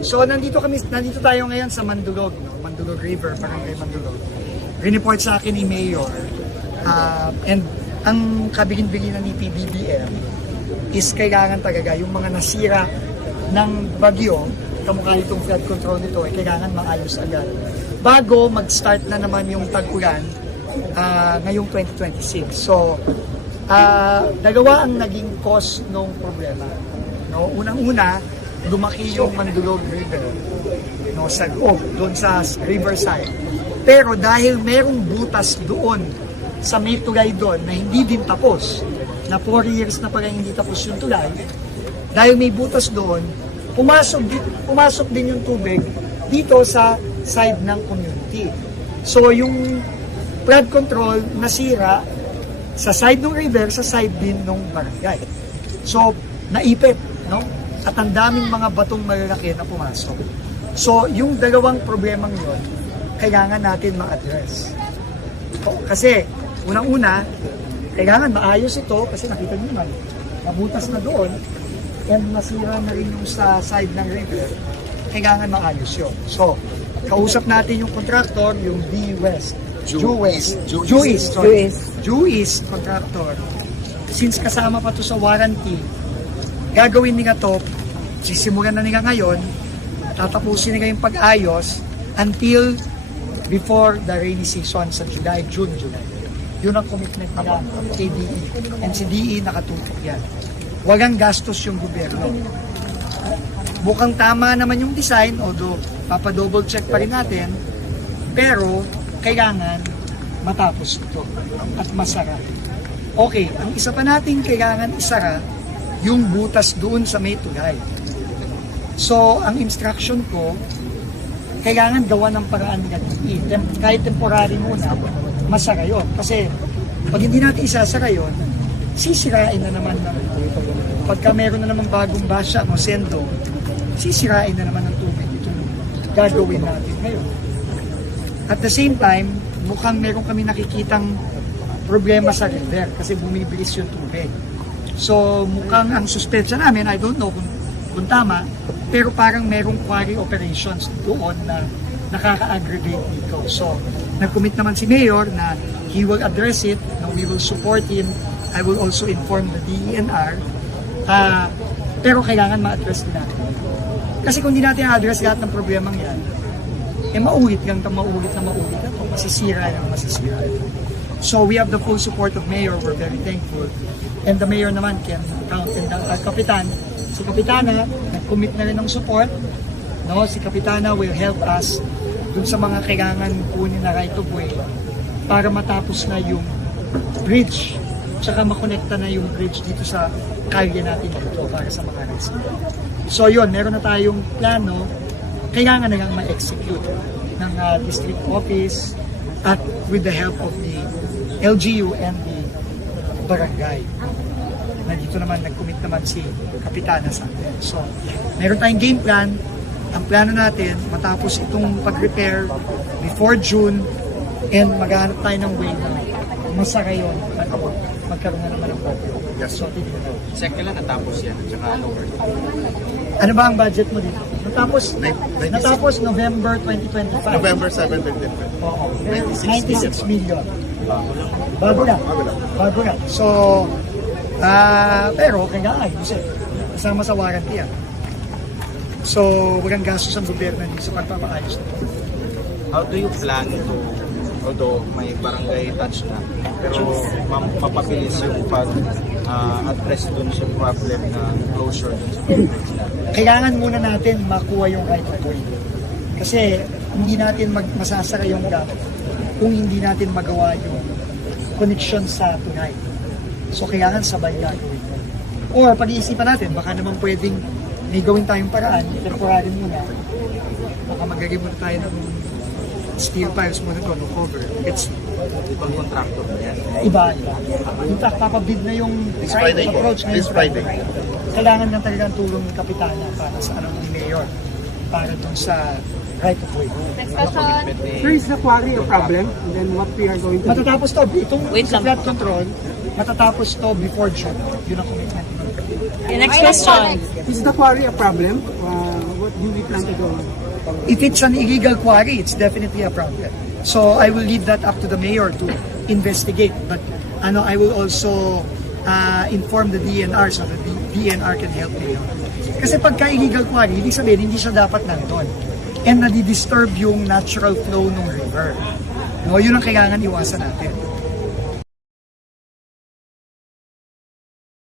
So nandito tayo ngayon sa Mandulog, no? Mandulog River, Barangay Mandulog. Report sa akin ni Mayor, and ang kabigin-bigin ni PBBM is kailangan talaga yung mga nasira ng bagyo, kamukha itong flood control nito, ay kailangan maayos agad. Bago mag-start na naman yung tag-ulan ngayong 2026. So, dalawa ang naging cause ng problema. No? Unang-una, lumaki yung Mandulog River, no, sa loob, doon sa riverside. Pero dahil merong butas doon sa may tulay doon na hindi din tapos, na 4 years na pala hindi tapos yung tulay, dahil may butas doon, pumasok din yung tubig dito sa side ng community. So yung flood control nasira sa side ng river, sa side din ng barangay. So naipit, no? At ang daming mga batong malalaki na pumasok. So yung dalawang problemang yun, kailangan natin ma-address. Kasi unang-una, kailangan maayos ito kasi nakita nyo naman, mabutas na doon and nasira na rin yung sa side ng river, kailangan maayos yun. So, kausap natin yung contractor, yung Jewish contractor. Since kasama pa to sa warranty, gagawin nila to, sisimulan na nila ngayon, tatapusin nila yung pag-ayos until before the rainy season sa June. Yun ang commitment nila kay DE. And si DE nakatutok yan. Walang gastos yung gobyerno. Mukhang tama naman yung design, although papadouble check pa rin natin, pero kailangan matapos ito at masara. Okay, ang isa pa natin kailangan isara yung butas doon sa may tulay. So, ang instruction ko, kailangan gawa ng paraan nila DE. Kahit temporary muna, masara yun. Kasi pag hindi natin isasara yun, sisirain na naman pagka meron na naman bagong basya o sendo, sisirain na naman ng tubig ito. Gagawin natin ngayon. At the same time, mukhang meron kami nakikitang problema sa river kasi bumibilis yung tubig. So mukhang ang suspetsya namin, I don't know kung tama, pero parang merong quarry operations doon na nakaka-aggravate dito. So nag-commit naman si Mayor na he will address it, na we will support him. I will also inform the DENR. Pero kailangan ma-address din natin. Kasi kung hindi natin a-address lahat ng problemang yan, maulit lang ito, maulit na ito. Masisira. So we have the full support of Mayor. We're very thankful. And the Mayor naman can count in the Kapitan. Si Kapitana, nag-commit na rin ng support. No? Si Kapitana will help us dun sa mga kailangan kunin na right of way para matapos na yung bridge. Tsaka makonekta na yung bridge dito sa kalye natin dito para sa mga resident. So yun, meron na tayong plano, kailangan na lang ma-execute ng district office at with the help of the LGU and the barangay. Nandito naman, nag-commit naman si Kapitana sa atin. So, meron tayong game plan. Ang plano natin, matapos itong pag-repair before June and maghanap tayo ng way na masara yun at magkaroon na naman ng problem. Yes. So, Second lang natapos yan at saka lower. ano ba ang budget mo dito? Natapos November 2025. November 7, 2025. Oo. 96 million. Bago lang. So, pero kailangan kasi kasama sa warranty yan. So, walang gastos ang gobyerno dito sa pagpapaayos nito. How do you plan to, although may barangay touch na, pero mapapabilis yung pag-address dun sa problem na closure dun sa bridge na? Kailangan muna natin makuha yung right of way. Kasi hindi natin masasara yung gap kung hindi natin magawa yung connection sa tunay. So kailangan sabay gagawin. Or pag-iisipan natin, baka naman pwedeng may gawin tayong paraan, temporary muna. Baka magagawin muna tayo ng steel piles muna ko, no cover. It's Ibang contractor na yan. iba. In fact, papabid na yung Friday po. approach This Friday. Kailangan ng talagang tulong ng Kapitana para sa ni Mayor para dun sa right of way. Next question. Sir, is the quarry a problem? And then what we are going to do? Matatapos to, itong sa flood control, matatapos to before June. Yun ang commitment. Okay, next question. Is the quarry a problem? What do we plan to go? If it's an illegal quarry, it's definitely a problem. So I will leave that up to the mayor to investigate. But I will also inform the DNR so that the DNR can help me. Kasi pagka illegal quarry, ibig sabihin hindi siya dapat nandun. And nadi-disturb yung natural flow ng river. No, yun ang kailangan iwasan natin.